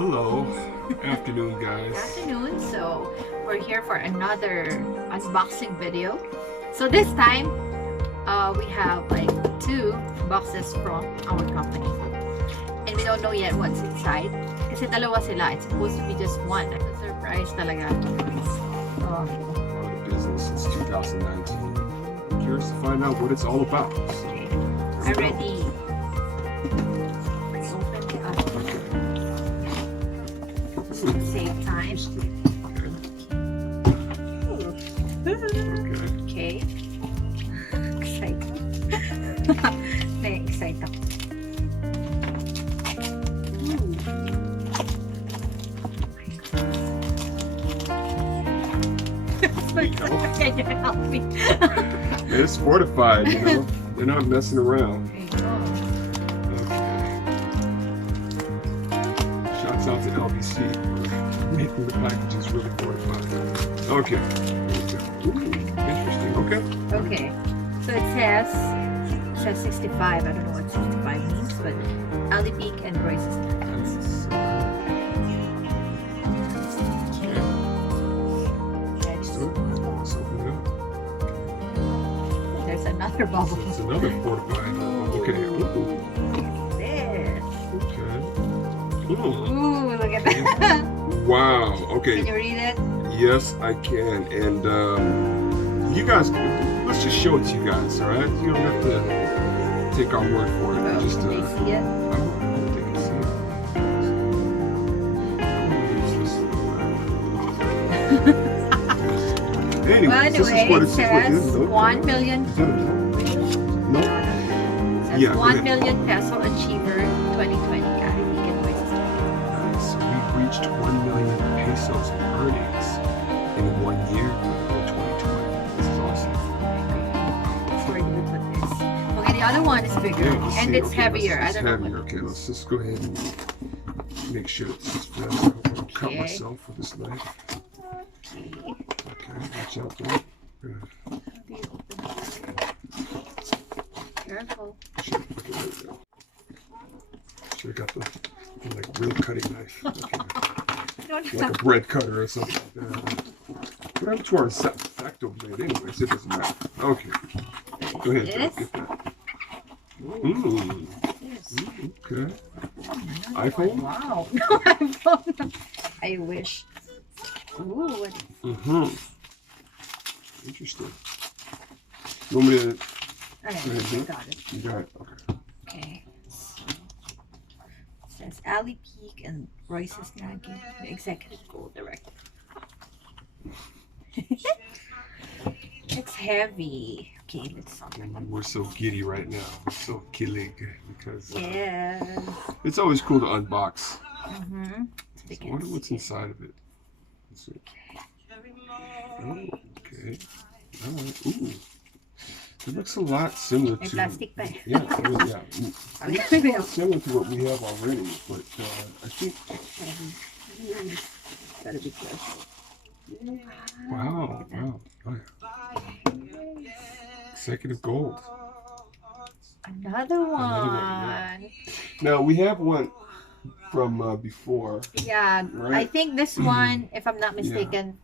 Hello. Afternoon, guys. Afternoon. So we're here for another unboxing video. So this time, we have like 2 boxes from our company, and we don't know yet what's inside. Kasi dalawa sila. It's supposed to be just one. It's a surprise talaga. Out of business since 2019. I'm curious to find out what it's all about. So, I already opened the other one. Save time. Okay. Okay. Excited. Na-excite ako. Can you help me? It's fortified, you know. They're not messing around. There you go. Okay. Shouts out to LBC for making the packages really fortified. Okay. Ooh, interesting. Okay. Okay. So it says 65. I don't know what 65 means, but Ali Peak and Royce's Nuggets. There's another bubble. It's another fortified. Okay. Ooh. This. Okay. Ooh. Ooh, look at that. Wow. Okay. Can you read it? Yes, I can. And you guys, let's just show it to you guys, all right? You don't have to take our word for it. Oh, Just can they see it? I don't think they can see it. Anyway, Well, this is anyway, what it this is what it is. says 1 million. Is that a no? No? It says Yeah, go 1 ahead. million peso achiever 2020 Ali Peak and Royce's Nuggets. So we've reached 1 million pesos in earnings in 1 year in 2020. This is awesome. Where do we put this? Okay, the other one is bigger Yeah, let's and see. it's Okay, heavier. I It's don't know. heavier. What Okay, let's just go ahead and make sure it's better. I'll cut Okay. myself with this knife. Okay. Okay, watch out there. Good. How do you open it? Careful. Should have got the like real cutting knife. Okay. Don't Like a bread cutter or something like that. What happened to our X-Acto blade anyways? It doesn't matter. Okay. Go ahead, This? get that. Ooh. Yes. Okay. Another iPhone? one. Wow. No iPhone. I wish. Ooh, what Mm-hmm. Interesting. You want me to? Okay, I got it. You got it. Okay. Okay. So, it says Ali Peak and Royce's Nuggets, the executive goal director. It's heavy. Okay, let's open them. We're so giddy right now. We're so killing because Yes. it's always cool to unbox. Mm-hmm. So I wonder what's inside of it. Let's see. Oh, okay. All right. Ooh. It looks a lot similar May to. plastic pa eh. Yeah. Oh, yeah. It looks a lot similar to what we have already, but I think. Heavy. Gotta be careful. Wow. Wow. Oh, yeah. Executive Gold. Another one. yeah. Now we have one from before. Yeah, Right. I think this one, if I'm not mistaken,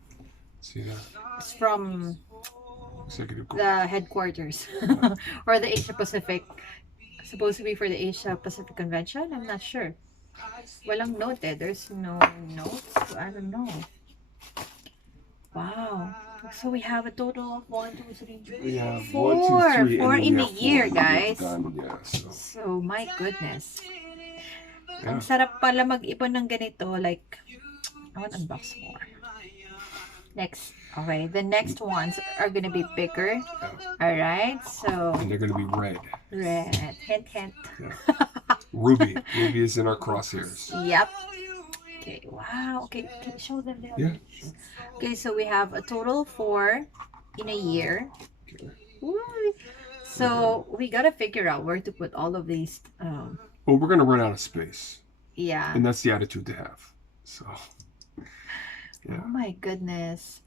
See that? is from Executive Gold. the headquarters or the Asia Pacific. Supposed to be for the Asia Pacific Convention. I'm not sure. Walang note eh. There's no notes. So I don't know. Wow. So we have a total of 1, 2, 3, Yeah, 4. 1, 2, 3, Four and then in we a have year, 4 guys. done, yeah, so. So my goodness. Yeah. Ang sarap pala mag-ipon ng ganito. Like, I want to unbox more. Next. Okay, the next ones are gonna be bigger. Yeah. Alright, so And they're gonna be red. red. Hint, hint. Yeah. Ruby. Ruby is in our crosshairs. Yep. Okay, wow. Okay, can you show them the Yeah. others? Okay, so we have a total of 4 in a year. Okay. Woo. So we gotta figure out where to put all of these. Well, we're gonna run out of space, Yeah. and that's the attitude to have. So. Yeah. Oh my goodness.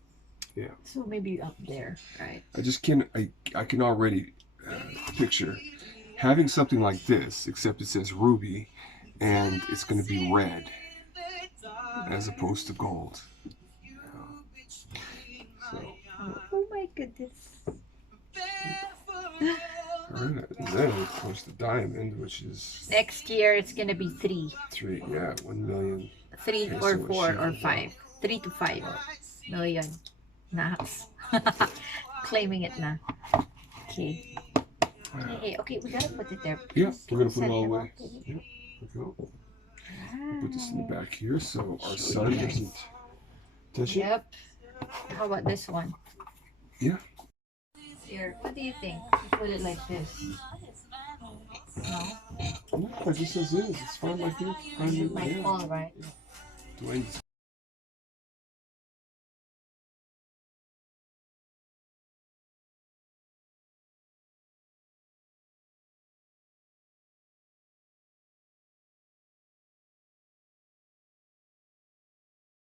Yeah. So maybe up there, right? I just can. I can already picture having something like this, except it says Ruby, and it's going to be red. as opposed to gold. So, Oh my goodness. alright, and then of course the diamond, which is Next year it's gonna be 3. 3, yeah, 1 million. 3 Okay, or so 4 or she- 5. 3 to 5 million. Nax. Claiming it na. Okay. Okay, okay, we gotta put it there. Yeah, we're gonna put Send it all them away. out, baby. Yep, there we go. Put this in the back here so our son doesn't touch it. Yep. How about this one? Yeah. Here, what do you think? You put it like this. No? No, just as is. It's fine like this. Fine, It might yeah. fall, right? Dwayne's